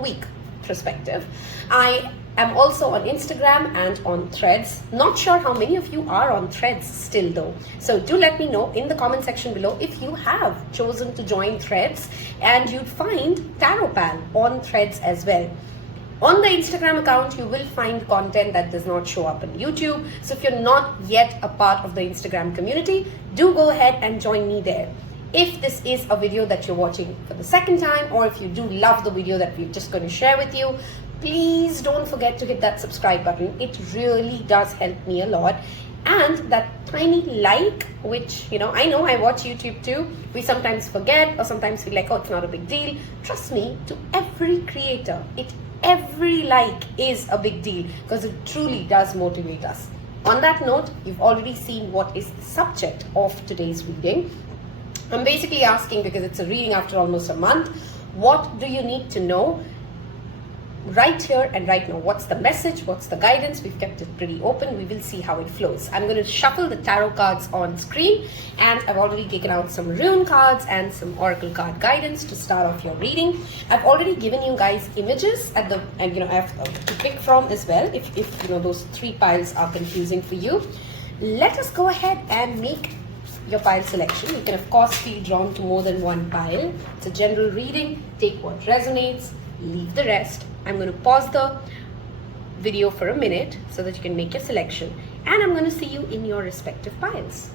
week perspective. I am also on Instagram and on Threads. Not sure how many of you are on Threads still though. So do let me know in the comment section below if you have chosen to join Threads, and you'd find Taropal on Threads as well. On the Instagram account, you will find content that does not show up on YouTube. So if you're not yet a part of the Instagram community, do go ahead and join me there. If this is a video that you're watching for the second time, or if you do love the video that we're just going to share with you, please don't forget to hit that subscribe button. It really does help me a lot. And that tiny like, which, I know I watch YouTube too. We sometimes forget or sometimes feel like, oh, it's not a big deal. Trust me, to every creator, every like is a big deal because it truly does motivate us. On that note, you've already seen what is the subject of today's reading. I'm basically asking, because it's a reading after almost a month, what do you need to know right here and right now? What's the message? What's the guidance? We've kept it pretty open. We will see how it flows. I'm going to shuffle the tarot cards on screen, and I've already taken out some rune cards and some oracle card guidance to start off your reading. I've already given you guys images I have to pick from as well, if those three piles are confusing for you. Let us go ahead and make your pile selection. You can of course feel drawn to more than one pile. It's a general reading. Take what resonates, leave the rest. I'm going to pause the video for a minute so that you can make your selection, and I'm going to see you in your respective piles.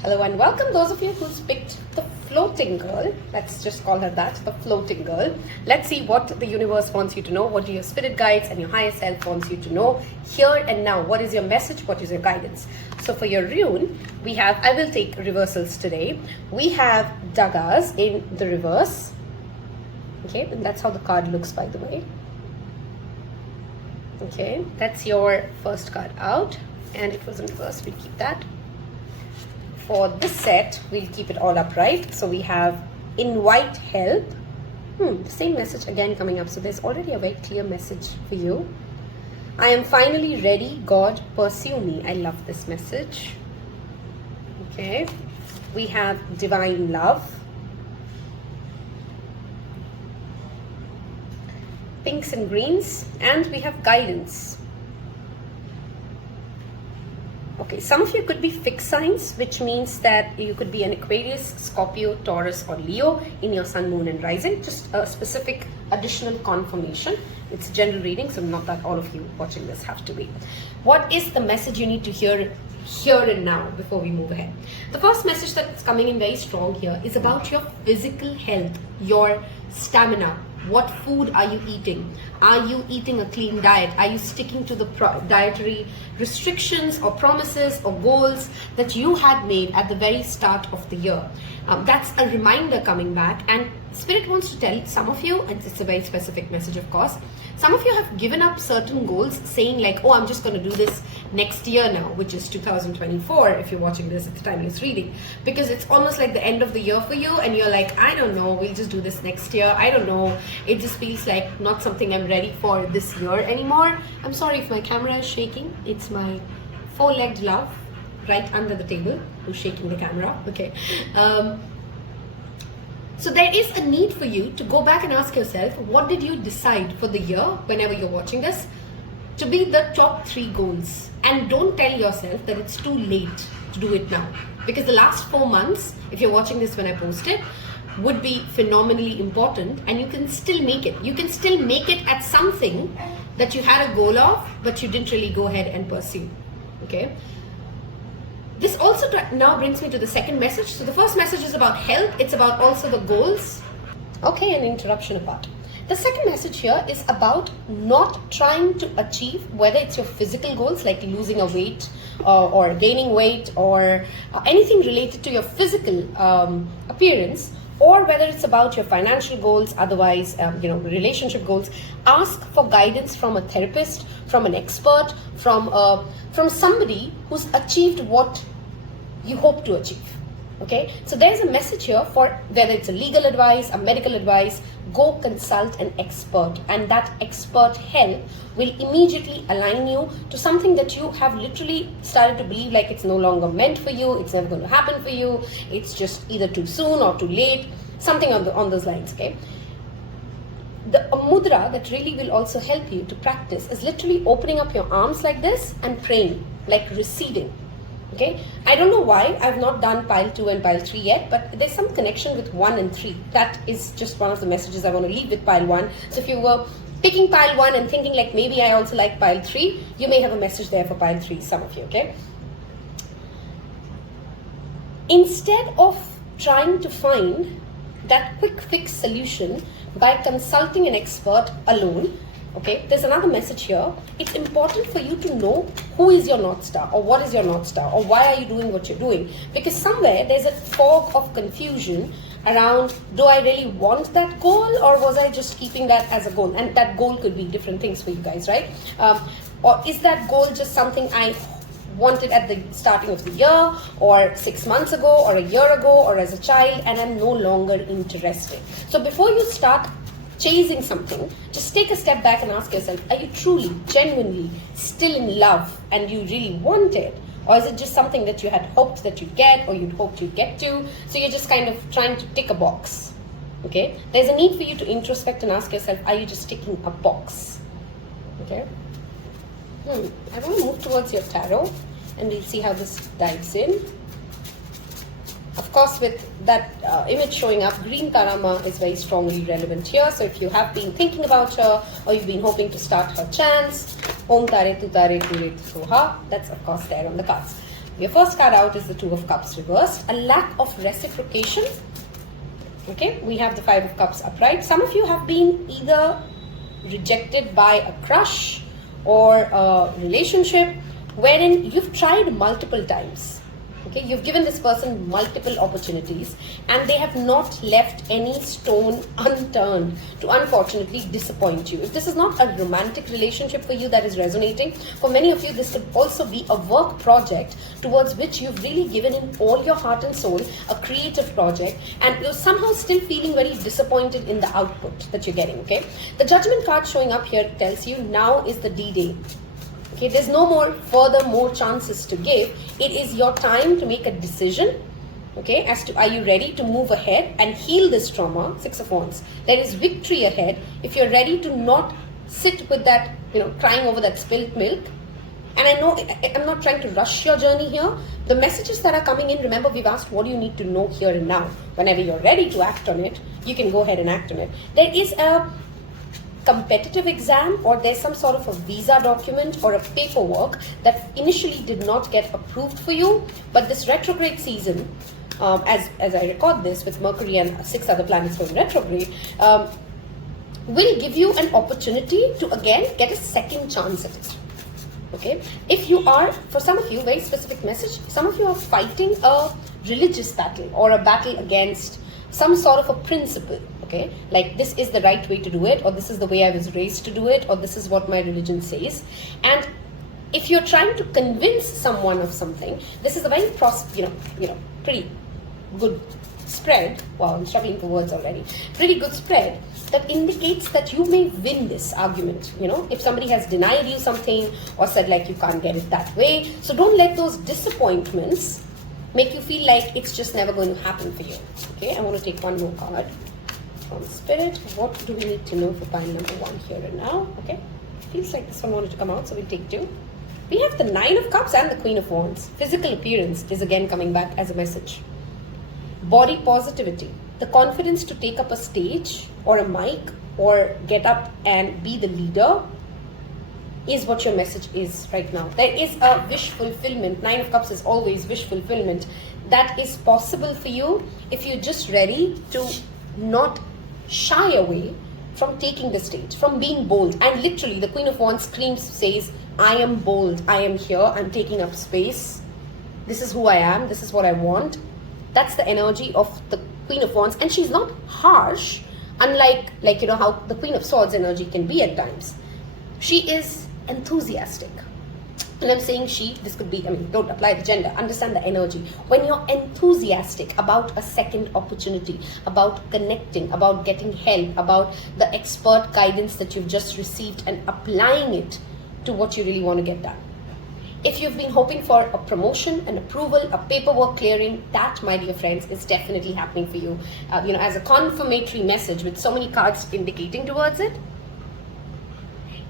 Hello and welcome those of you who's picked the floating girl. Let's just call her that, the floating girl. Let's see what the universe wants you to know. What do your spirit guides and your higher self wants you to know here and now? What is your message? What is your guidance? So for your rune, I will take reversals today. We have daggers in the reverse. Okay, and that's how the card looks, by the way. Okay, that's your first card out, and it was in reverse. We'll keep that. For this set, we'll keep it all upright. So we have invite help. The same message again coming up. So there's already a very clear message for you. I am finally ready. God, pursue me. I love this message. Okay. We have divine love. Pinks and greens. And we have guidance. Okay, some of you could be fixed signs, which means that you could be an Aquarius, Scorpio, Taurus, or Leo in your sun, moon, and rising. Just a specific additional confirmation. It's a general reading, so not that all of you watching this have to be. What is the message you need to hear here and now before we move ahead? The first message that's coming in very strong here is about your physical health, your stamina. What food are you eating? Are you eating a clean diet? Are you sticking to the dietary restrictions or promises or goals that you had made at the very start of the year? That's a reminder coming back, and Spirit wants to tell some of you, and it's a very specific message of course, some of you have given up certain goals saying like, oh, I'm just going to do this next year now, which is 2024 if you're watching this at the time of this reading, because it's almost like the end of the year for you, and you're like, I don't know, we'll just do this next year. I don't know, it just feels like not something I'm ready for this year anymore. I'm sorry if my camera is shaking. It's my four-legged love right under the table who's shaking the camera. Okay. So there is a need for you to go back and ask yourself, what did you decide for the year, whenever you're watching this, to be the top 3 goals? And don't tell yourself that it's too late to do it now, because the last 4 months, if you're watching this when I post it, would be phenomenally important, and you can still make it. You can still make it at something that you had a goal of, but you didn't really go ahead and pursue. Okay. This also now brings me to the second message. So the first message is about health. It's about also the goals. Okay, an interruption apart. The second message here is about not trying to achieve, whether it's your physical goals like losing a weight or gaining weight, or anything related to your physical appearance, or whether it's about your financial goals, otherwise, relationship goals. Ask for guidance from a therapist, from an expert, from somebody who's achieved what you hope to achieve. Okay, so there's a message here for whether it's a legal advice, a medical advice, go consult an expert, and that expert help will immediately align you to something that you have literally started to believe like it's no longer meant for you, it's never going to happen for you, it's just either too soon or too late, something on those lines. Okay, the mudra that really will also help you to practice is literally opening up your arms like this and praying, like receiving. Okay, I don't know why I've not done pile 2 and pile 3 yet, but there's some connection with 1 and 3. That is just one of the messages I want to leave with pile 1. So if you were picking pile 1 and thinking like maybe I also like pile 3, you may have a message there for pile 3, some of you. Okay, instead of trying to find that quick fix solution by consulting an expert alone, okay, there's another message here. It's important for you to know who is your North Star, or what is your North Star, or why are you doing what you're doing. Because somewhere there's a fog of confusion around, do I really want that goal, or was I just keeping that as a goal? And that goal could be different things for you guys, right? Or is that goal just something I wanted at the starting of the year, or 6 months ago, or a year ago, or as a child, and I'm no longer interested? So before you start chasing something, just take a step back and ask yourself, are you truly, genuinely still in love and you really want it? Or is it just something that you had hoped that you'd get, or you'd hoped you'd get to? So you're just kind of trying to tick a box. Okay? There's a need for you to introspect and ask yourself, are you just ticking a box? Okay? I want to move towards your tarot and we'll see how this dives in. Of course, with that image showing up, green Karama is very strongly relevant here. So if you have been thinking about her, or you've been hoping to start her chants, Om Tare Tu Tare Ture Soha, that's of course there on the cards. Your first card out is the Two of Cups reversed, a lack of reciprocation. Okay, we have the Five of Cups upright. Some of you have been either rejected by a crush or a relationship wherein you've tried multiple times. Okay, you've given this person multiple opportunities and they have not left any stone unturned to unfortunately disappoint you. If this is not a romantic relationship for you that is resonating, for many of you this could also be a work project towards which you've really given in all your heart and soul, a creative project, and you're somehow still feeling very disappointed in the output that you're getting. Okay, the Judgment card showing up here tells you now is the D-Day. Okay, there's no more chances to give. It is your time to make a decision, okay, as to are you ready to move ahead and heal this trauma. Six of Wands. There is victory ahead if you're ready to not sit with that, crying over that spilled milk. And I know I'm not trying to rush your journey here. The messages that are coming in, remember we've asked what do you need to know here and now. Whenever you're ready to act on it, you can go ahead and act on it. There is a competitive exam, or there's some sort of a visa document or a paperwork that initially did not get approved for you, but this retrograde season, as I record this with Mercury and 6 other planets going retrograde, will give you an opportunity to again get a second chance at it. Okay, if you are, for some of you, very specific message, some of you are fighting a religious battle or a battle against some sort of a principle. Okay, like this is the right way to do it, or this is the way I was raised to do it, or this is what my religion says. And if you're trying to convince someone of something, this is a very pretty good spread. Wow, I'm struggling for words already. Pretty good spread that indicates that you may win this argument. If somebody has denied you something or said like you can't get it that way, so don't let those disappointments make you feel like it's just never going to happen for you. Okay, I want to take one more card from Spirit. What do we need to know for pile number 1 here and now? Okay, feels like this one wanted to come out, so we'll take 2. We have the 9 of Cups and the Queen of Wands. Physical appearance is again coming back as a message. Body positivity, the confidence to take up a stage or a mic or get up and be the leader is what your message is right now. There is a wish fulfillment. 9 of Cups is always wish fulfillment. That is possible for you if you're just ready to not shy away from taking the stage, from being bold. And literally the Queen of Wands screams, says, I am bold, I am here, I'm taking up space. This is who I am, this is what I want. That's the energy of the Queen of Wands. And she's not harsh, unlike how the Queen of Swords energy can be at times. She is enthusiastic. When I'm saying she, this could be, I mean, don't apply the gender, understand the energy. When you're enthusiastic about a second opportunity, about connecting, about getting help, about the expert guidance that you've just received and applying it to what you really want to get done. If you've been hoping for a promotion, an approval, a paperwork clearing, that, my dear friends, is definitely happening for you. As a confirmatory message with so many cards indicating towards it.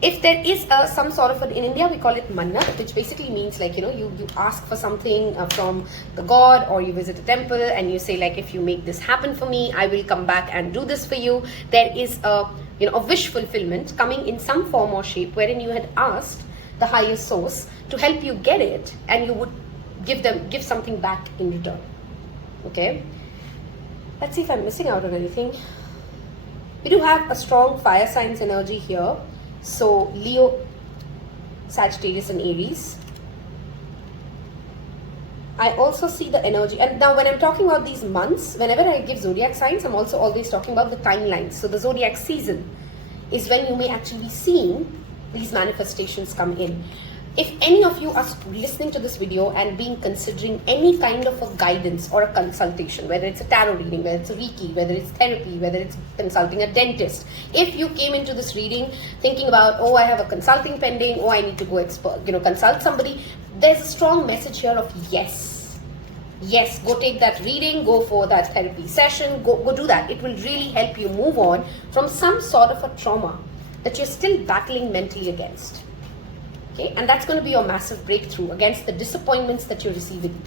If there is some sort of, in India we call it mannat, which basically means like, you ask for something from the god, or you visit a temple and you say like, if you make this happen for me, I will come back and do this for you. There is a wish fulfillment coming in some form or shape wherein you had asked the higher source to help you get it, and you would give something back in return. Okay, let's see if I'm missing out on anything. We do have a strong fire signs energy here. So Leo, Sagittarius and Aries. I also see the energy, and now when I'm talking about these months, whenever I give zodiac signs, I'm also always talking about the timelines. So the zodiac season is when you may actually be seeing these manifestations come in. If any of you are listening to this video and considering any kind of a guidance or a consultation, whether it's a tarot reading, whether it's a Reiki, whether it's therapy, whether it's consulting a dentist, if you came into this reading thinking about, oh, I have a consulting pending, oh, I need to go consult somebody, there's a strong message here of yes. Yes, go take that reading, go for that therapy session, go do that. It will really help you move on from some sort of a trauma that you're still battling mentally against. Okay, and that's going to be your massive breakthrough against the disappointments that you're receiving,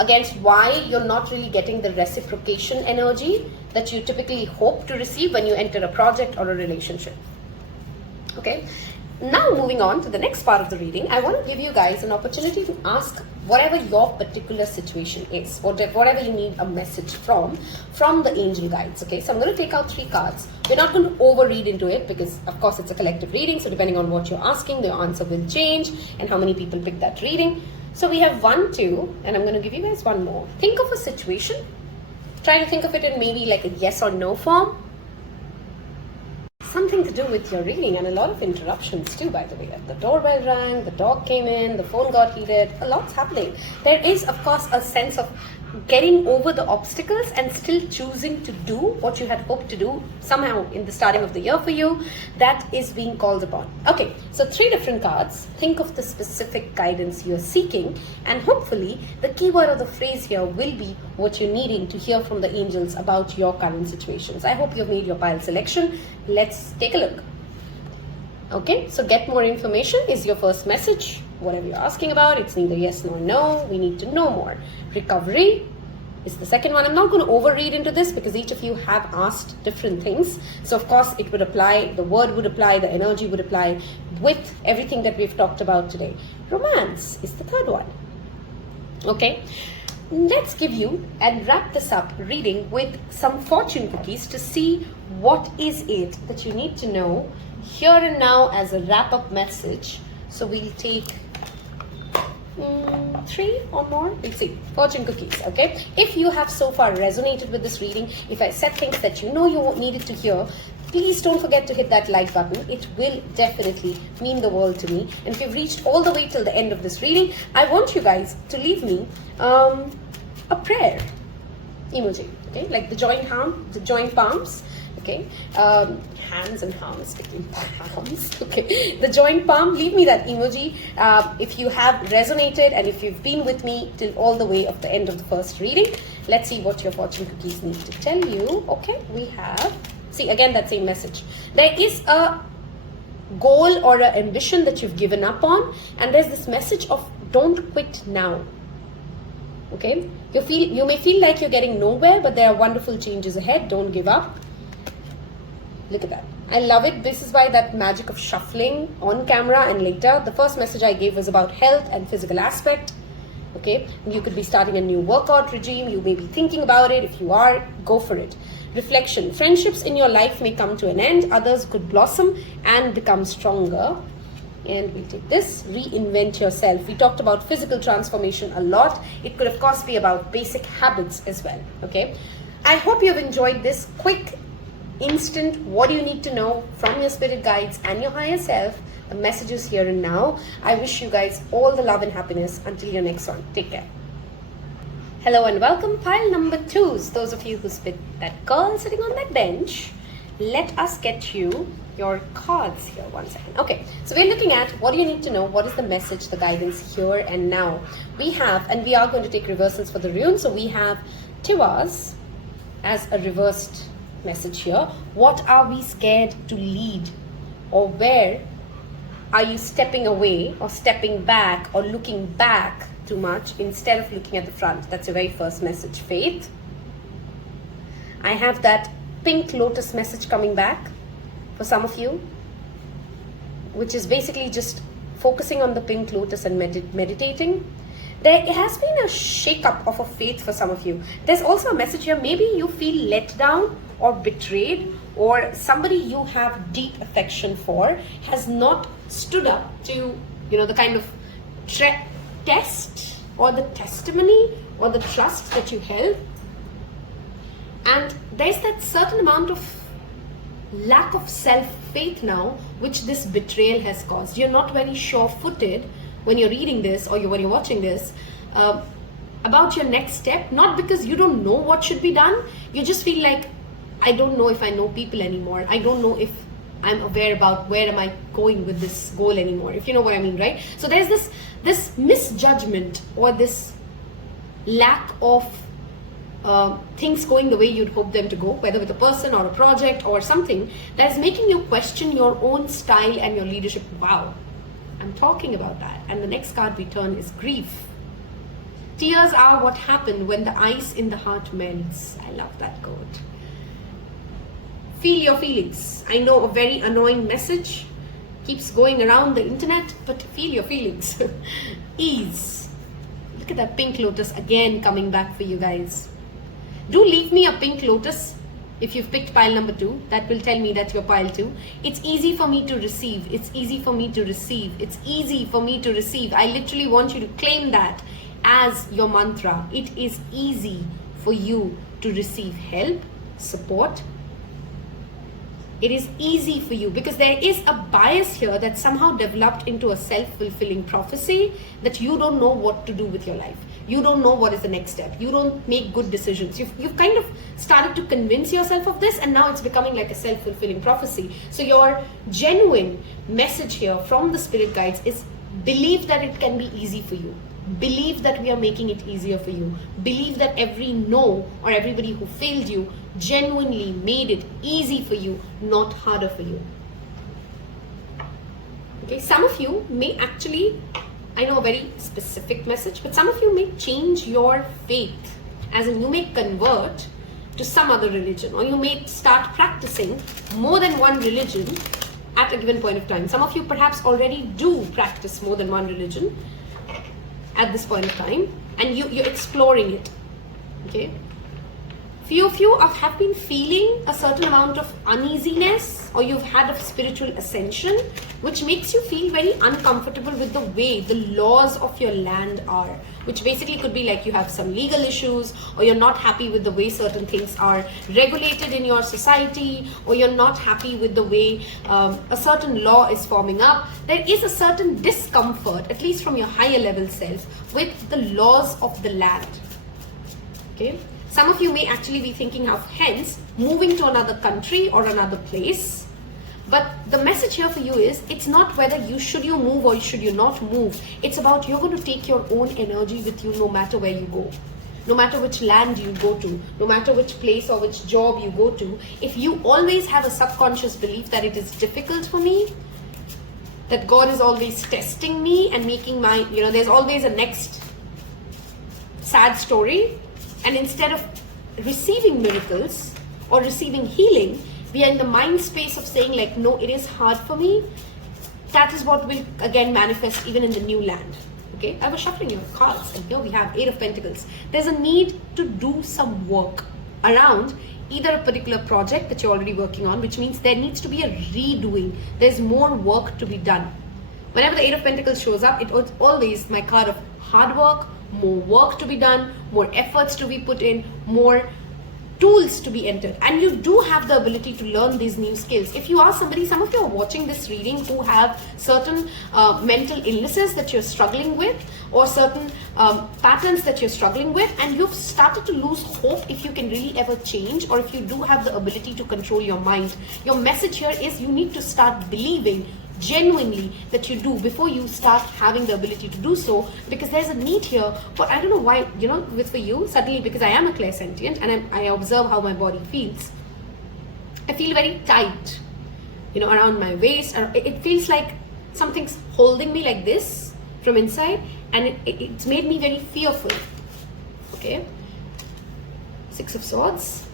against why you're not really getting the reciprocation energy that you typically hope to receive when you enter a project or a relationship. Okay, now moving on to the next part of the reading, I want to give you guys an opportunity to ask whatever your particular situation is, whatever you need a message from the angel guides. Okay, so I'm going to take out 3 cards. We're not going to overread into it because, of course, it's a collective reading. So depending on what you're asking, the answer will change and how many people pick that reading. So we have 1, 2, and I'm going to give you guys 1 more. Think of a situation. Try to think of it in maybe like a yes or no form. Something to do with your reading, and a lot of interruptions too, by the way. Like the doorbell rang, the dog came in, the phone got heated, a lot's happening. There is, of course, a sense of getting over the obstacles and still choosing to do what you had hoped to do somehow in the starting of the year for you. That is being called upon. Okay, so 3 different cards. Think of the specific guidance you're seeking, and hopefully the keyword or the phrase here will be what you're needing to hear from the angels about your current situations. I hope you've made your pile selection. Let's take a look. Okay, so get more information is your first message. Whatever you're asking about, it's neither yes nor no. We need to know more. Recovery is the second one. I'm not going to overread into this because each of you have asked different things. So of course it would apply, the word would apply, the energy would apply with everything that we've talked about today. Romance is the third one. Okay, let's give you and wrap this up reading with some fortune cookies to see what is it that you need to know here and now as a wrap-up message. So we'll take 3 or more. We'll see. Fortune cookies. Okay. If you have so far resonated with this reading, if I said things that you needed to hear, please don't forget to hit that like button. It will definitely mean the world to me. And if you've reached all the way till the end of this reading, I want you guys to leave me a prayer emoji. Okay, like the joint palms. Okay, hands and palms between palms. Okay, the joint palm, leave me that emoji if you have resonated and if you've been with me till all the way of the end of the first reading. Let's see what your fortune cookies need to tell you. Okay, we have, see again that same message. There is a goal or an ambition that you've given up on, and there's this message of don't quit now. Okay, you may feel like you're getting nowhere, but there are wonderful changes ahead. Don't give up. Look at that. I love it. This is why that magic of shuffling on camera and later. The first message I gave was about health and physical aspect. Okay, you could be starting a new workout regime. You may be thinking about it. If you are, go for it. Reflection. Friendships in your life may come to an end. Others could blossom and become stronger. And we'll take this. Reinvent yourself. We talked about physical transformation a lot. It could, of course, be about basic habits as well. Okay. I hope you've enjoyed this quick, instant, what do you need to know from your spirit guides and your higher self The message is here and now. I wish you guys all the love and happiness. Until your next one, take care. Hello and welcome, pile number 2s. Those of you who spit that girl sitting on that bench, let us get you your cards here. 1 second. Okay, so we're looking at what do you need to know, what is the message, the guidance here and now. We have, and we are going to take reversals for the rune. So we have Tiwas as a reversed message here. What are we scared to lead, or where are you stepping away or stepping back or looking back too much instead of looking at the front? That's your very first message, Faith. I have that pink lotus message coming back for some of you, which is basically just focusing on the pink lotus and meditating. There has been a shake-up of a faith for some of you. There's also a message here. Maybe you feel let down or betrayed, or somebody you have deep affection for has not stood up to, the kind of test or the testimony or the trust that you held. And there's that certain amount of lack of self-faith now, which this betrayal has caused. You're not very sure-footed when you're reading this or when you're watching this about your next step, not because you don't know what should be done. You just feel like, I don't know if I know people anymore. I don't know if I'm aware about where am I going with this goal anymore, if you know what I mean, right? So there's this misjudgment or this lack of things going the way you'd hope them to go, whether with a person or a project or something, that is making you question your own style and your leadership. Wow, I'm talking about that. And the next card we turn is grief. Tears are what happen when the ice in the heart melts. I love that quote. Feel your feelings. I know, a very annoying message keeps going around the internet, but feel your feelings. Ease. Look at that pink lotus again coming back for you guys. Do leave me a pink lotus if you've picked pile number 2. That will tell me that you're pile 2. It's easy for me to receive. It's easy for me to receive. It's easy for me to receive. I literally want you to claim that as your mantra. It is easy for you to receive help, support. It is easy for you because there is a bias here that somehow developed into a self-fulfilling prophecy that you don't know what to do with your life. You don't know what is the next step. You don't make good decisions. You've kind of started to convince yourself of this, and now it's becoming like a self-fulfilling prophecy. So your genuine message here from the spirit guides is believe that it can be easy for you. Believe that we are making it easier for you. Believe that every no or everybody who failed you genuinely made it easy for you, not harder for you. Okay, some of you may actually, I know a very specific message, but some of you may change your faith, as in you may convert to some other religion, or you may start practicing more than one religion at a given point of time. Some of you perhaps already do practice more than one religion at this point of time, and you're exploring it. Okay, few of you have been feeling a certain amount of uneasiness, or you've had a spiritual ascension which makes you feel very uncomfortable with the way the laws of your land are, which basically could be like you have some legal issues, or you're not happy with the way certain things are regulated in your society, or you're not happy with the way a certain law is forming up. There is a certain discomfort, at least from your higher level self, with the laws of the land. Okay, some of you may actually be thinking of hence moving to another country or another place. But the message here for you is, it's not whether should you move or should you not move. It's about you're going to take your own energy with you no matter where you go. No matter which land you go to, no matter which place or which job you go to, if you always have a subconscious belief that it is difficult for me, that God is always testing me and making my, there's always a next sad story, and instead of receiving miracles or receiving healing, we are in the mind space of saying like, no, it is hard for me. That is what will again manifest even in the new land. Okay, I was shuffling your cards, and here we have 8 of Pentacles. There's a need to do some work around either a particular project that you're already working on, which means there needs to be a redoing. There's more work to be done. Whenever the 8 of Pentacles shows up, it's always my card of hard work, more work to be done, more efforts to be put in, more tools to be entered, and you do have the ability to learn these new skills. If you are somebody, some of you are watching this reading who have certain mental illnesses that you're struggling with, or certain patterns that you're struggling with, and you've started to lose hope if you can really ever change, or if you do have the ability to control your mind. Your message here is you need to start believing genuinely that you do before you start having the ability to do so, because there's a need here. But I don't know why, for you, suddenly, because I am a clairsentient and I observe how my body feels, I feel very tight, around my waist. It feels like something's holding me like this from inside, and it's made me very fearful. Okay, Six of Swords.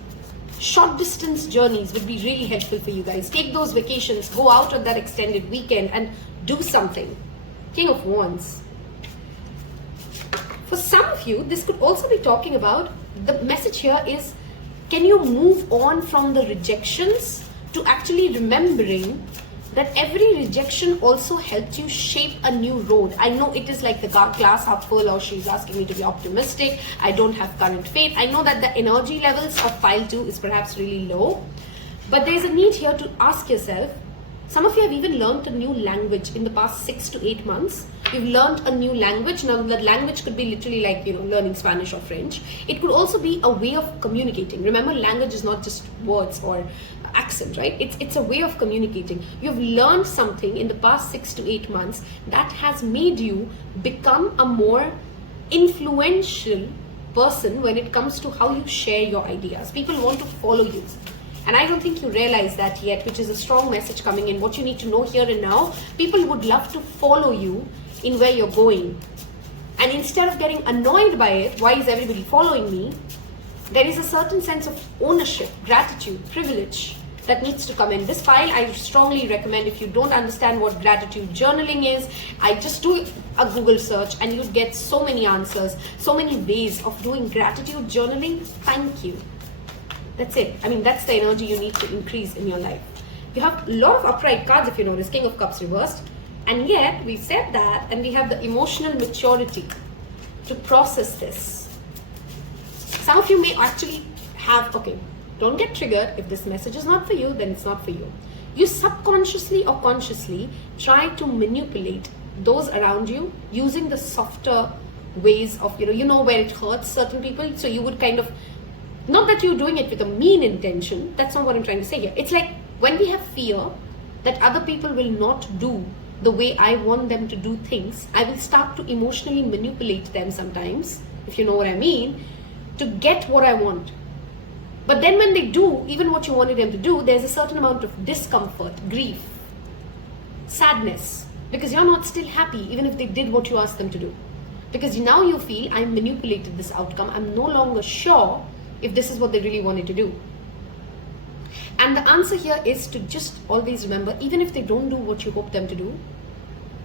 Short distance journeys would be really helpful for you guys. Take those vacations, go out on that extended weekend and do something. King of Wands. For some of you, this could also be talking about, the message here is, can you move on from the rejections to actually remembering that every rejection also helped you shape a new road. I know it is like the glass half full, or she's asking me to be optimistic. I don't have current faith. I know that the energy levels of pile 2 is perhaps really low, but there's a need here to ask yourself. Some of you have even learned a new language in the past 6 to 8 months. You've learned a new language. Now that language could be literally like, learning Spanish or French. It could also be a way of communicating. Remember, language is not just words or accent, right? It's a way of communicating. You've learned something in the past 6 to 8 months that has made you become a more influential person when it comes to how you share your ideas. People want to follow you. And I don't think you realize that yet, which is a strong message coming in. What you need to know here and now, people would love to follow you in where you're going. And instead of getting annoyed by it, why is everybody following me? There is a certain sense of ownership, gratitude, privilege that needs to come in. This file, I strongly recommend. If you don't understand what gratitude journaling is, I just do a Google search and you'd get so many answers, so many ways of doing gratitude journaling. Thank you. That's it. I mean, that's the energy you need to increase in your life. You have a lot of upright cards, if you notice, King of Cups reversed. And yet, we said that, and we have the emotional maturity to process this. Some of you may actually have, okay, don't get triggered. If this message is not for you, then it's not for you. You subconsciously or consciously try to manipulate those around you using the softer ways of, where it hurts certain people. So you would kind of, not that you're doing it with a mean intention. That's not what I'm trying to say here. It's like when we have fear that other people will not do the way I want them to do things, I will start to emotionally manipulate them sometimes, if you know what I mean, to get what I want. But then when they do even what you wanted them to do, there's a certain amount of discomfort, grief, sadness, because you're not still happy even if they did what you asked them to do. Because now you feel, I manipulated this outcome. I'm no longer sure if this is what they really wanted to do. And the answer here is to just always remember, even if they don't do what you hope them to do,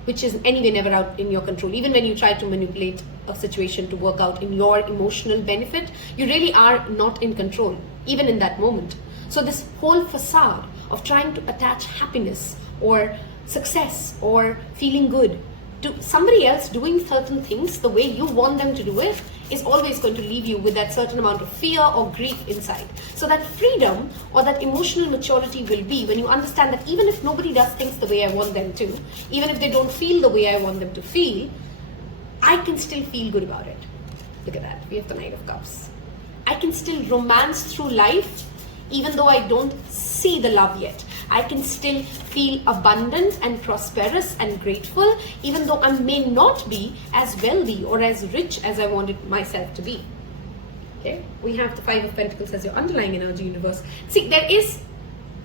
which is anyway never out in your control, even when you try to manipulate a situation to work out in your emotional benefit, you really are not in control, even in that moment. So this whole facade of trying to attach happiness or success or feeling good to somebody else doing certain things the way you want them to do it is always going to leave you with that certain amount of fear or grief inside. So that freedom or that emotional maturity will be when you understand that even if nobody does things the way I want them to, even if they don't feel the way I want them to feel, I can still feel good about it. Look at that, we have the Knight of Cups. I can still romance through life even though I don't see the love yet. I can still feel abundant and prosperous and grateful, even though I may not be as wealthy or as rich as I wanted myself to be. Okay, we have the Five of Pentacles as your underlying energy universe. See, there is,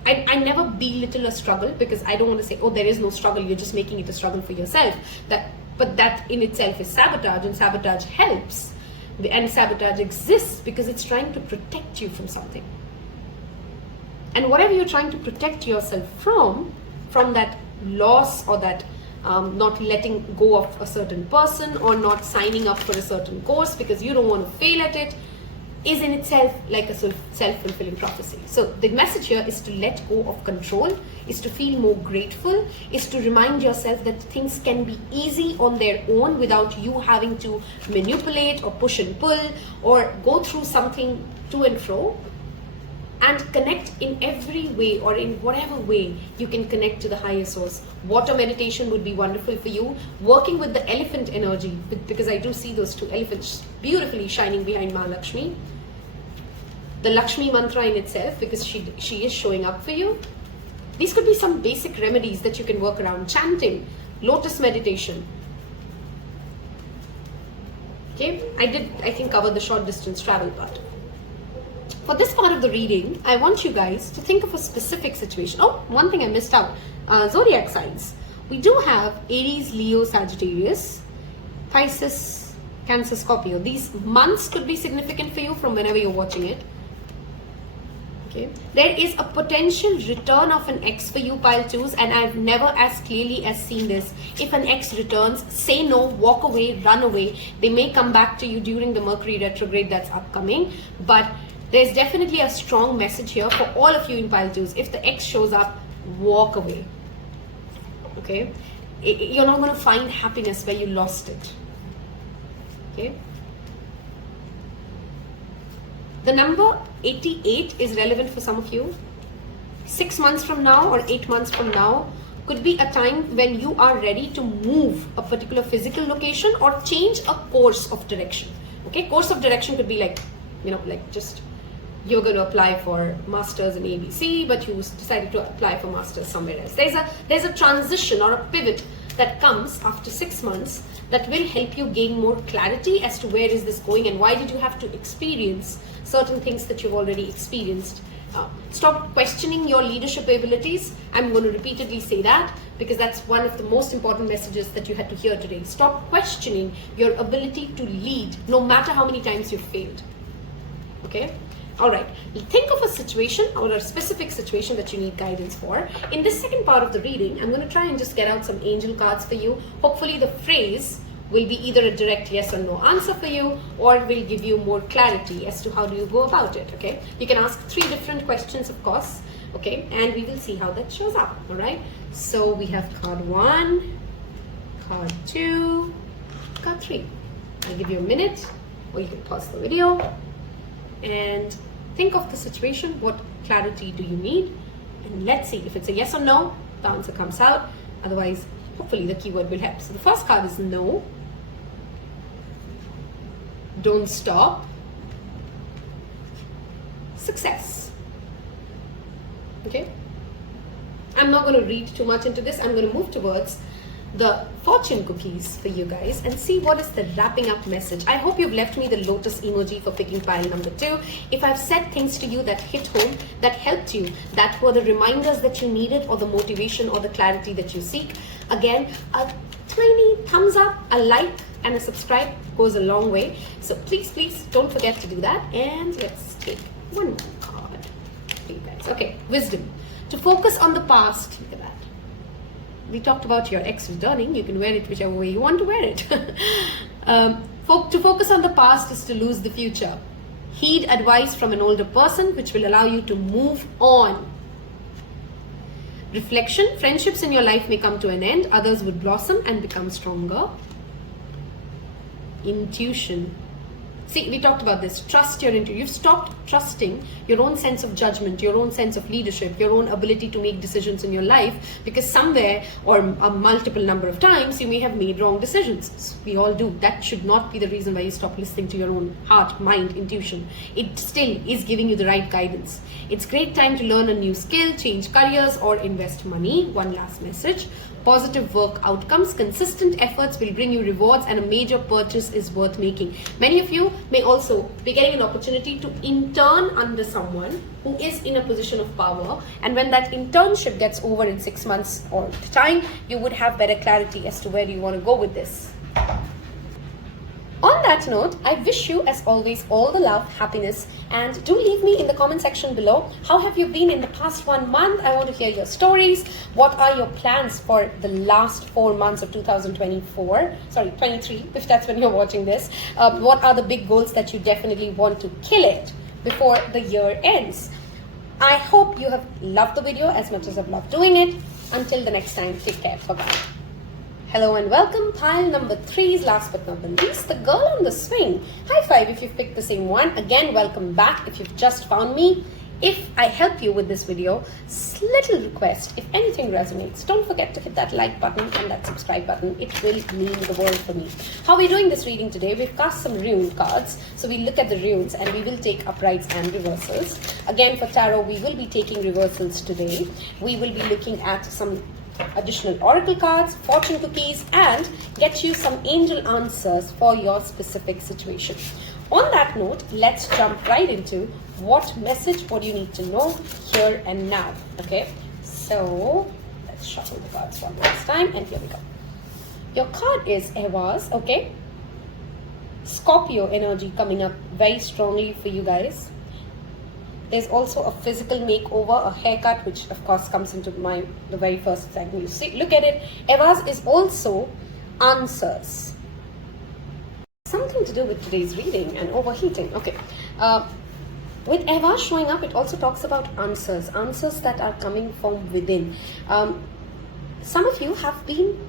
I never belittle a struggle, because I don't want to say, oh, there is no struggle, you're just making it a struggle for yourself. But that in itself is sabotage, and sabotage helps. And sabotage exists because it's trying to protect you from something. And whatever you're trying to protect yourself from that loss or that not letting go of a certain person or not signing up for a certain course because you don't want to fail at it, is in itself like a self-fulfilling prophecy. So the message here is to let go of control, is to feel more grateful, is to remind yourself that things can be easy on their own without you having to manipulate or push and pull or go through something to and fro. and connect in every way, or in whatever way you can connect to the higher source. Water meditation would be wonderful for you. Working with the elephant energy, because I do see those two elephants beautifully shining behind Mahalakshmi. The Lakshmi mantra in itself, because she is showing up for you. These could be some basic remedies that you can work around. Chanting, lotus meditation. Okay, I think, cover the short distance travel part. For this part of the reading, I want you guys to think of a specific situation. Oh, one thing I missed out. Zodiac signs. We do have Aries, Leo, Sagittarius, Pisces, Cancer, Scorpio. These months could be significant for you from whenever you're watching it. Okay. There is a potential return of an ex for you, pile 2s, and I've never as clearly as seen this. If an ex returns, say no, walk away, run away. They may come back to you during the Mercury retrograde that's upcoming, but there's definitely a strong message here for all of you in pile 2s. If the ex shows up, walk away. Okay? You're not going to find happiness where you lost it. Okay? The number 88 is relevant for some of you. 6 months from now or 8 months from now could be a time when you are ready to move a particular physical location or change a course of direction. Okay, course of direction could be like, like just you're going to apply for masters in ABC, but you decided to apply for masters somewhere else. There's a transition or a pivot that comes after 6 months that will help you gain more clarity as to where is this going and why did you have to experience certain things that you've already experienced. Stop questioning your leadership abilities. I'm going to repeatedly say that because that's one of the most important messages that you had to hear today. Stop questioning your ability to lead no matter how many times you've failed. Okay? All right. Think of a situation or a specific situation that you need guidance for. In this second part of the reading, I'm going to try and just get out some angel cards for you. Hopefully the phrase will be either a direct yes or no answer for you, or will give you more clarity as to how do you go about it. Okay, you can ask 3 different questions, of course. Okay, and we will see how that shows up. All right, so we have card 1, card 2, card 3. I'll give you a minute, or you can pause the video and think of the situation. What clarity do you need? And let's see if it's a yes or no, the answer comes out. Otherwise, hopefully the keyword will help. So the first card is no. Don't stop. Success. Okay. I'm not going to read too much into this. I'm going to move towards the fortune cookies for you guys and see what is the wrapping up message. I hope you've left me the lotus emoji for picking pile number 2. If I've said things to you that hit home, that helped you, that were the reminders that you needed or the motivation or the clarity that you seek, again, a tiny thumbs up, a like and a subscribe goes a long way. So please don't forget to do that. And let's take one more card for you guys. Okay, wisdom. To focus on the past. Look at that. We talked about your ex returning. You can wear it whichever way you want to wear it. To focus on the past is to lose the future. Heed advice from an older person, which will allow you to move on. Reflection. Friendships in your life may come to an end. Others would blossom and become stronger. Intuition. See, we talked about this. Trust your intuition. You've stopped trusting your own sense of judgment, your own sense of leadership, your own ability to make decisions in your life, because somewhere or a multiple number of times you may have made wrong decisions. We all do. That should not be the reason why you stop listening to your own heart, mind, intuition. It still is giving you the right guidance. It's great time to learn a new skill, change careers, or invest money. One last message. Positive work outcomes. Consistent efforts will bring you rewards, and a major purchase is worth making. Many of you may also be getting an opportunity to intern under someone who is in a position of power, and when that internship gets over in 6 months or time, you would have better clarity as to where you want to go with this. On that note, I wish you, as always, all the love, happiness, and do leave me in the comment section below. How have you been in the past 1 month? I want to hear your stories. What are your plans for the last 4 months of 2024? Sorry, 23, if that's when you're watching this. What are the big goals that you definitely want to kill it before the year ends? I hope you have loved the video as much as I've loved doing it. Until the next time, take care. Bye-bye. Hello and welcome. Pile number 3 is last but not the least, the girl on the swing. High five if you've picked the same one. Again, welcome back if you've just found me. If I help you with this video, little request, if anything resonates, don't forget to hit that like button and that subscribe button. It will mean the world for me. How are we doing this reading today? We've cast some rune cards. So we look at the runes and we will take uprights and reversals. Again, for tarot, we will be taking reversals today. We will be looking at some additional oracle cards, fortune cookies, and get you some angel answers for your specific situation. On that note, let's jump right into what message, what you need to know here and now. Okay, so let's shuffle the cards one last time, and here we go. Your card is Evas. Okay, Scorpio energy coming up very strongly for you guys. There's also a physical makeover, a haircut, which of course comes into mind the very first time you see. Look at it. Evas is also answers. Something to do with today's reading and overheating. Okay. With Eva showing up, it also talks about answers that are coming from within. Some of you have been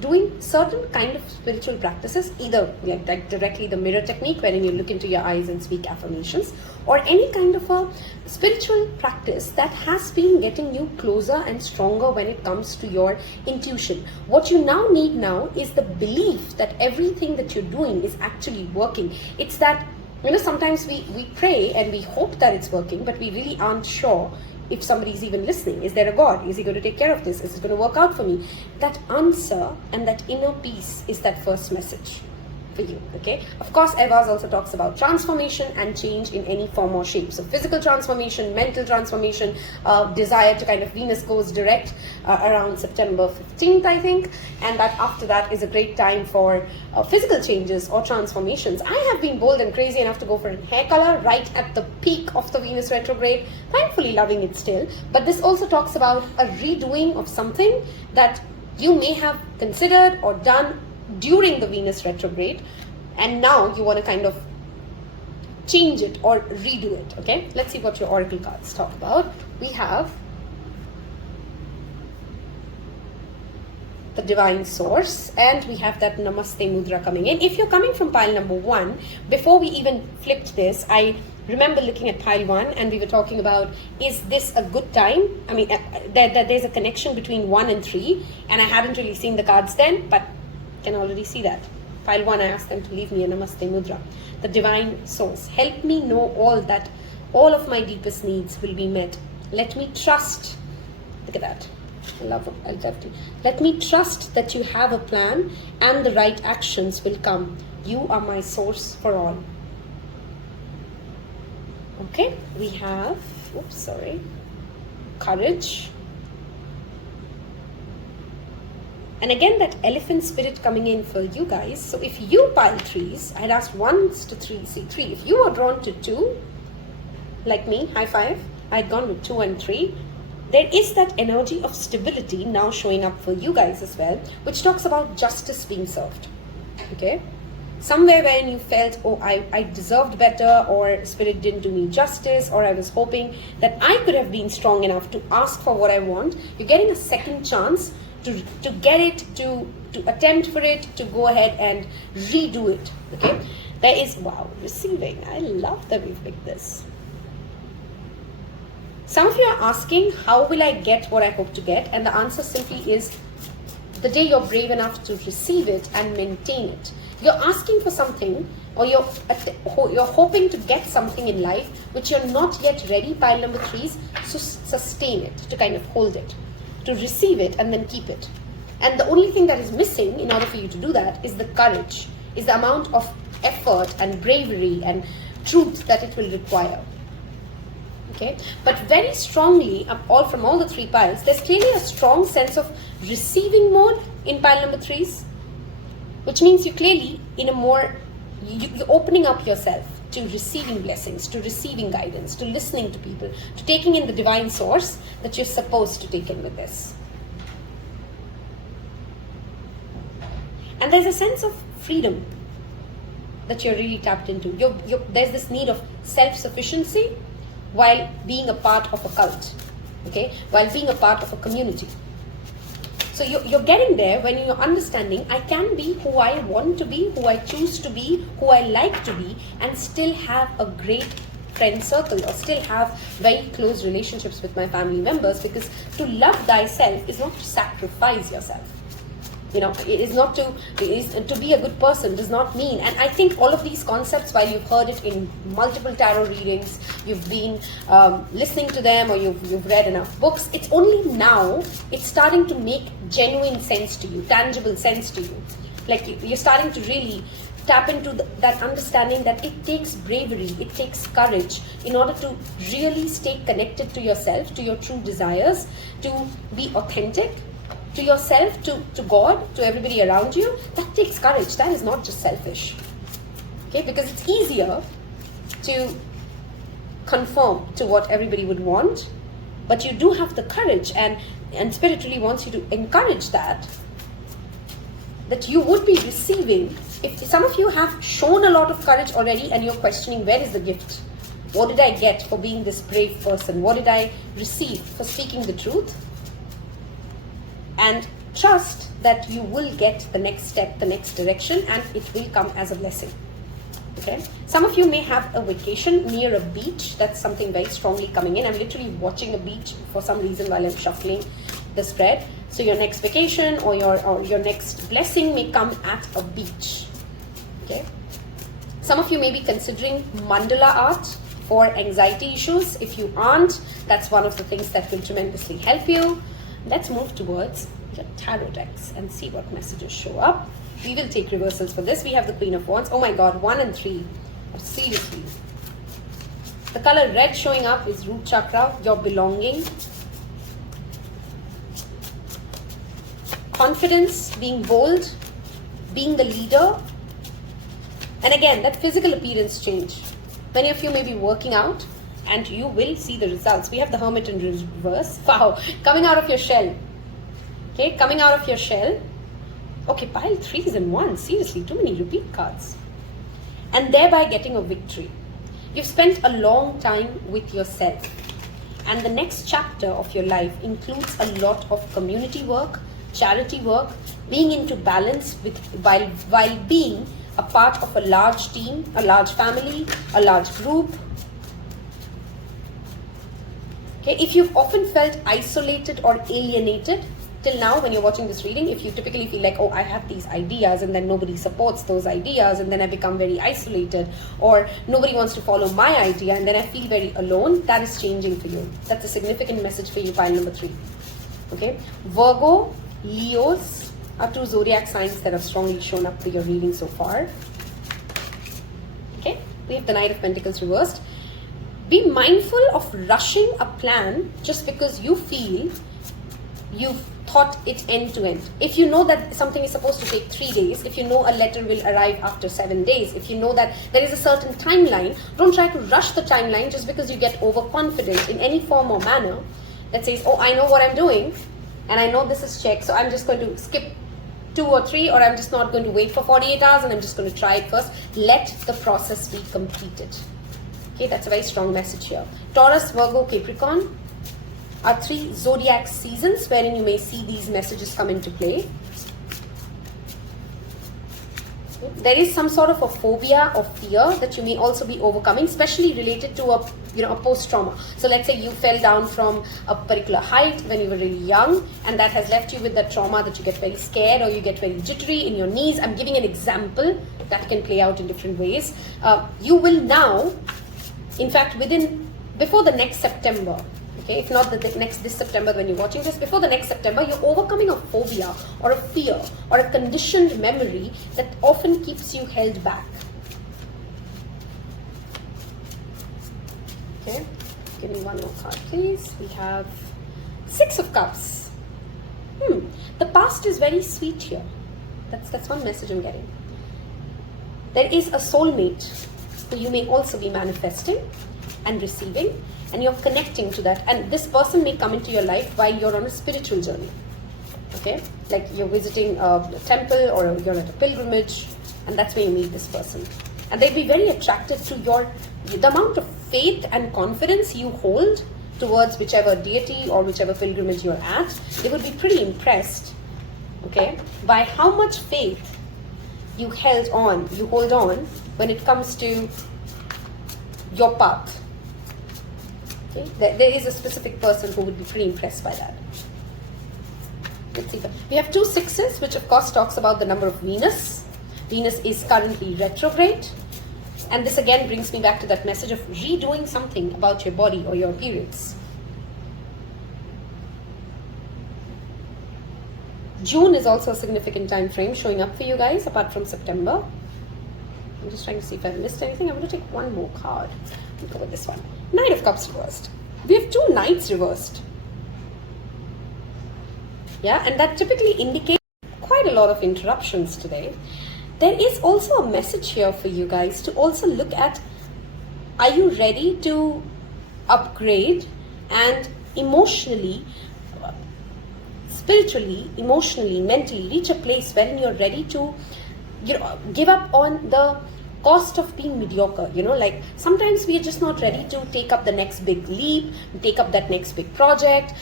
doing certain kind of spiritual practices, either like directly the mirror technique, wherein you look into your eyes and speak affirmations, or any kind of a spiritual practice that has been getting you closer and stronger when it comes to your intuition. What you now need now is the belief that everything that you're doing is actually working. It's that, sometimes we pray and we hope that it's working, but we really aren't sure if somebody's even listening. Is there a God? Is he going to take care of this? Is it going to work out for me? That answer and that inner peace is that first message for you. Okay, of course, Evas also talks about transformation and change in any form or shape. So physical transformation, mental transformation, desire to kind of Venus goes direct around September 15th, I think, and that after that is a great time for physical changes or transformations. I have been bold and crazy enough to go for a hair color right at the peak of the Venus retrograde, thankfully loving it still. But this also talks about a redoing of something that you may have considered or done during the Venus retrograde, and now you want to kind of change it or redo it. Okay, let's see what your oracle cards talk about. We have the divine source, and we have that namaste mudra coming in. If you're coming from pile number 1, before we even flipped this, I remember looking at pile 1 and we were talking about, is this a good time? I mean, there's a connection between 1 and 3, and I hadn't really seen the cards then, but can already see that. Pile 1, I asked them to leave me a namaste mudra. The divine source, help me know that all of my deepest needs will be met. Let me trust. Look at that. I love it. Let me trust that you have a plan and the right actions will come. You are my source for all. Okay, we have, courage. And again, that elephant spirit coming in for you guys. So if you pile 3s, I'd asked 1s to 3, see 3. If you are drawn to 2, like me, high five, I'd gone with 2 and 3. There is that energy of stability now showing up for you guys as well, which talks about justice being served. Okay? Somewhere when you felt, oh, I deserved better, or spirit didn't do me justice, or I was hoping that I could have been strong enough to ask for what I want, you're getting a second chance to get it, to attempt for it, to go ahead and redo it. Okay, there is, wow, receiving. I love that we've picked this. Some of you are asking, how will I get what I hope to get? And the answer simply is the day you're brave enough to receive it and maintain it. You're asking for something, or you're hoping to get something in life which you're not yet ready, pile number 3s, so sustain it, to kind of hold it, to receive it and then keep it. And the only thing that is missing in order for you to do that is the courage, is the amount of effort and bravery and truth that it will require. Okay, but very strongly, all from all the 3 piles, there's clearly a strong sense of receiving mode in pile number 3s, which means you clearly in a more, you're opening up yourself to receiving blessings, to receiving guidance, to listening to people, to taking in the divine source that you're supposed to take in with this. And there's a sense of freedom that you're really tapped into. There's this need of self-sufficiency while being a part of a cult, okay? While being a part of a community. So you're getting there when you're understanding, I can be who I want to be, who I choose to be, who I like to be, and still have a great friend circle or still have very close relationships with my family members, because to love thyself is not to sacrifice yourself. You know, it is not to be a good person does not mean, and I think all of these concepts, while you've heard it in multiple tarot readings, you've been listening to them, or you've read enough books, it's only now it's starting to make genuine sense to you, tangible sense to you. Like you're starting to really tap into that understanding that it takes bravery, it takes courage in order to really stay connected to yourself, to your true desires, to be authentic to yourself, to God, to everybody around you. That takes courage. That is not just selfish. Okay, because it's easier to conform to what everybody would want, but you do have the courage, and spiritually wants you to encourage that you would be receiving. If some of you have shown a lot of courage already and you're questioning, where is the gift? What did I get for being this brave person? What did I receive for speaking the truth? And trust that you will get the next step, the next direction, and it will come as a blessing. Okay. Some of you may have a vacation near a beach. That's something very strongly coming in. I'm literally watching a beach for some reason while I'm shuffling the spread. So your next vacation or your next blessing may come at a beach. Okay. Some of you may be considering mandala art for anxiety issues. If you aren't, that's one of the things that will tremendously help you. Let's move towards the tarot decks and see what messages show up. We will take reversals for this. We have the Queen of Wands. Oh my God, 1 and 3. Seriously. The color red showing up is root chakra, your belonging. Confidence, being bold, being the leader. And again, that physical appearance change. Many of you may be working out, and you will see the results. We have the Hermit in reverse. Wow, coming out of your shell. Okay, coming out of your shell. Okay, pile 3s and 1s. Seriously, too many repeat cards. And thereby getting a victory. You've spent a long time with yourself. And the next chapter of your life includes a lot of community work, charity work, being into balance with while being a part of a large team, a large family, a large group. Okay, if you've often felt isolated or alienated till now when you're watching this reading, if you typically feel like, oh, I have these ideas and then nobody supports those ideas and then I become very isolated, or nobody wants to follow my idea and then I feel very alone, that is changing for you. That's a significant message for you, pile number 3. Okay, Virgo, Leos are 2 zodiac signs that have strongly shown up for your reading so far. Okay, we have the Knight of Pentacles reversed. Be mindful of rushing a plan just because you feel you've thought it end to end. If you know that something is supposed to take 3 days, if you know a letter will arrive after 7 days, if you know that there is a certain timeline, don't try to rush the timeline just because you get overconfident in any form or manner that says, oh, I know what I'm doing and I know this is checked, so I'm just going to skip 2 or 3, or I'm just not going to wait for 48 hours and I'm just going to try it first. Let the process be completed. Okay, that's a very strong message here. Taurus, Virgo, Capricorn are 3 zodiac seasons wherein you may see these messages come into play. There is some sort of a phobia or fear that you may also be overcoming, especially related to a post-trauma. So let's say you fell down from a particular height when you were really young, and that has left you with that trauma that you get very scared or you get very jittery in your knees. I'm giving an example that can play out in different ways. You will now, in fact, before the next September, okay, if not this September when you're watching this, before the next September, you're overcoming a phobia or a fear or a conditioned memory that often keeps you held back. Okay, give me one more card, please. We have 6 of Cups. The past is very sweet here. That's one message I'm getting. There is a soulmate who you may also be manifesting and receiving, and you're connecting to that, and this person may come into your life while you're on a spiritual journey. Okay, like you're visiting a temple or you're at a pilgrimage, and that's where you meet this person, and they'd be very attracted to the amount of faith and confidence you hold towards whichever deity or whichever pilgrimage you're at. They would be pretty impressed, okay, by how much faith you hold on when it comes to your path. Okay, there is a specific person who would be pretty impressed by that. Let's see. We have 2 6s, which of course talks about the number of Venus. Venus is currently retrograde. And this again brings me back to that message of redoing something about your body or your appearance. June is also a significant time frame showing up for you guys, apart from September. I'm just trying to see if I've missed anything. I'm going to take one more card. We'll go with this one. Knight of Cups reversed. We have 2 Knights reversed. Yeah, and that typically indicates quite a lot of interruptions today. There is also a message here for you guys to also look at, are you ready to upgrade and emotionally, spiritually, emotionally, mentally reach a place wherein you're ready to, give up on the cost of being mediocre. Like sometimes we are just not ready to take up the next big leap, take up that next big project,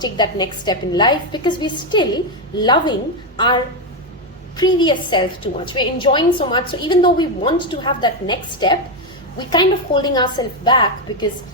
take that next step in life, because we're still loving our previous self too much. We're enjoying so much. So even though we want to have that next step, we're kind of holding ourselves back because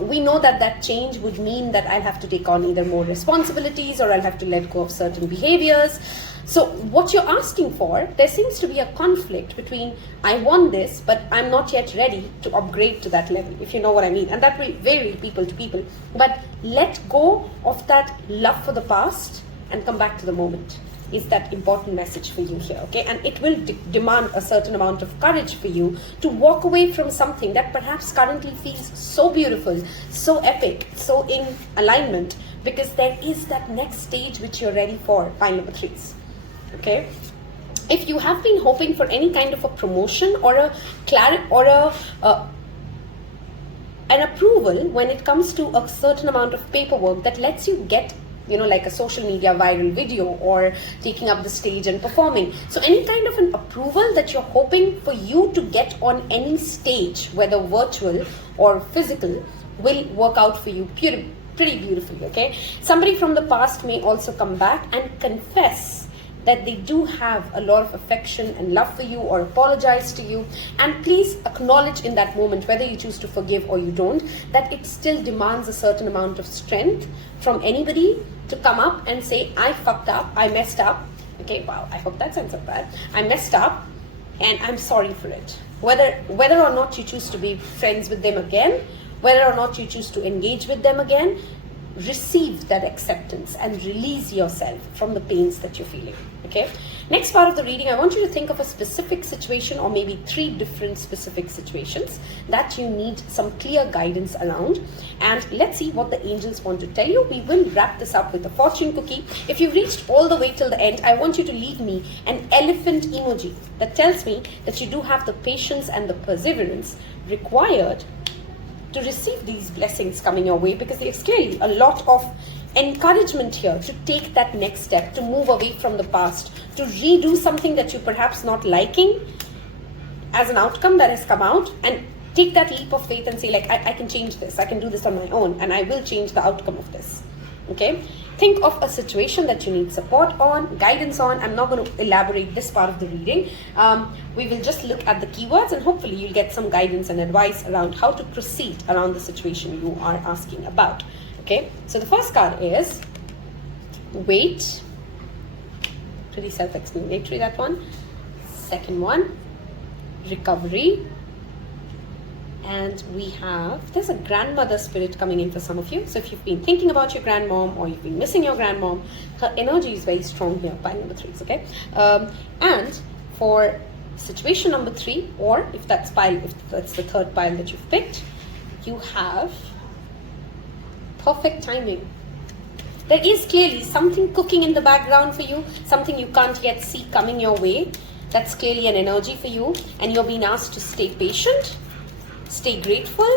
we know that change would mean that I'll have to take on either more responsibilities or I'll have to let go of certain behaviors. So what you're asking for, there seems to be a conflict between I want this, but I'm not yet ready to upgrade to that level, if you know what I mean. And that will vary people to people. But let go of that love for the past and come back to the moment. Is that important message for you here, okay? And it will demand a certain amount of courage for you to walk away from something that perhaps currently feels so beautiful, so epic, so in alignment, because there is that next stage which you're ready for, pile number 3s, okay? If you have been hoping for any kind of a promotion or an approval when it comes to a certain amount of paperwork that lets you get like a social media viral video or taking up the stage and performing. So any kind of an approval that you're hoping for you to get on any stage, whether virtual or physical, will work out for you pretty beautifully, okay? Somebody from the past may also come back and confess that they do have a lot of affection and love for you or apologize to you. And please acknowledge in that moment, whether you choose to forgive or you don't, that it still demands a certain amount of strength from anybody to come up and say, I fucked up, I messed up. Okay, wow, I hope that sounds so bad. I messed up and I'm sorry for it. Whether or not you choose to be friends with them again, whether or not you choose to engage with them again, receive that acceptance and release yourself from the pains that you're feeling, okay? Next part of the reading, I want you to think of a specific situation or maybe 3 different specific situations that you need some clear guidance around. And let's see what the angels want to tell you. We will wrap this up with a fortune cookie. If you've reached all the way till the end, I want you to leave me an elephant emoji that tells me that you do have the patience and the perseverance required to receive these blessings coming your way, because there's clearly a lot of encouragement here to take that next step, to move away from the past, to redo something that you're perhaps not liking as an outcome that has come out, and take that leap of faith and say, like, I can change this, I can do this on my own, and I will change the outcome of this, okay? Think of a situation that you need support on, guidance on. I'm not going to elaborate this part of the reading. We will just look at the keywords and hopefully you'll get some guidance and advice around how to proceed around the situation you are asking about. Okay, so the first card is wait. Pretty self-explanatory, that one. Second one, recovery. And we have, there's a grandmother spirit coming in for some of you. So if you've been thinking about your grandmom or you've been missing your grandmom, her energy is very strong here, pile number 3s, okay? And for situation number 3, or if that's the third pile that you've picked, you have perfect timing. There is clearly something cooking in the background for you, something you can't yet see coming your way. That's clearly an energy for you, and you're being asked to stay patient, stay grateful,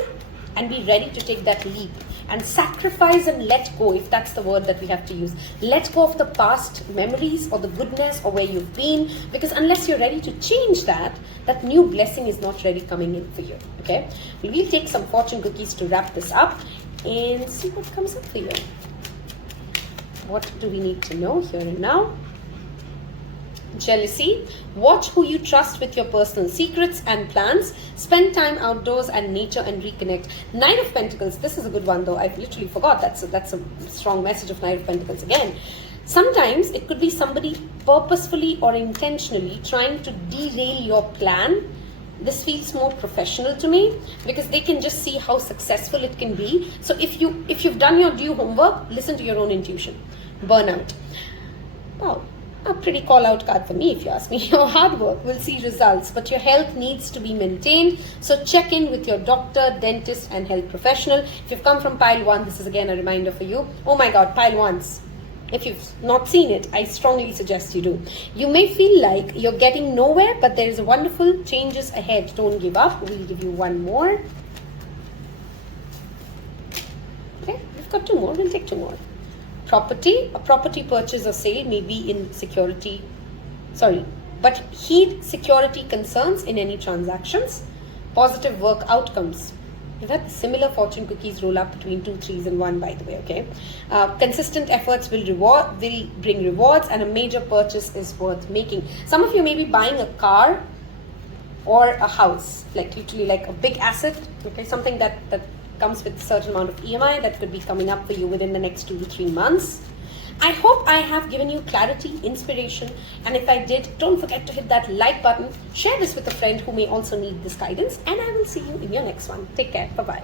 and be ready to take that leap and sacrifice and let go, if that's the word that we have to use. Let go of the past memories or the goodness or where you've been, because unless you're ready to change that, that new blessing is not ready coming in for you, okay? We'll take some fortune cookies to wrap this up and see what comes up for you. What do we need to know here and now? Jealousy. Watch who you trust with your personal secrets and plans. Spend time outdoors and nature and reconnect. Knight of Pentacles. This is a good one though. I literally forgot. That's a strong message of Knight of Pentacles again. Sometimes it could be somebody purposefully or intentionally trying to derail your plan. This feels more professional to me because they can just see how successful it can be. So if you've done your due homework, listen to your own intuition. Burnout. Wow. A pretty call out card for me if you ask me. Your hard work will see results, but your health needs to be maintained. So check in with your doctor, dentist and health professional. If you've come from pile 1, this is again a reminder for you. Oh my god, pile 1s. If you've not seen it, I strongly suggest you do. You may feel like you're getting nowhere, but there is a wonderful changes ahead. Don't give up. We'll give you one more. Okay, we've got 2 more. We'll take 2 more. Property. A property purchase or sale may be in security. But heed security concerns in any transactions. Positive work outcomes. We've had similar fortune cookies roll up between 2 3s and 1, by the way, okay? Consistent efforts will bring rewards, and a major purchase is worth making. Some of you may be buying a car or a house, like literally like a big asset, okay? Something that comes with a certain amount of EMI that could be coming up for you within the next 2 to 3 months. I hope I have given you clarity, inspiration, and if I did, don't forget to hit that like button, share this with a friend who may also need this guidance, and I will see you in your next one. Take care. Bye-bye.